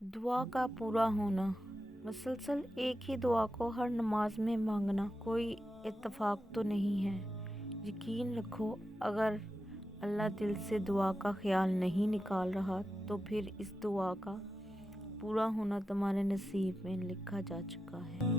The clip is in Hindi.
दुआ का पूरा होना। मुसलसल एक ही दुआ को हर नमाज में मांगना कोई इत्तेफाक तो नहीं है। यकीन रखो, अगर अल्लाह दिल से दुआ का ख्याल नहीं निकाल रहा तो फिर इस दुआ का पूरा होना तुम्हारे नसीब में लिखा जा चुका है।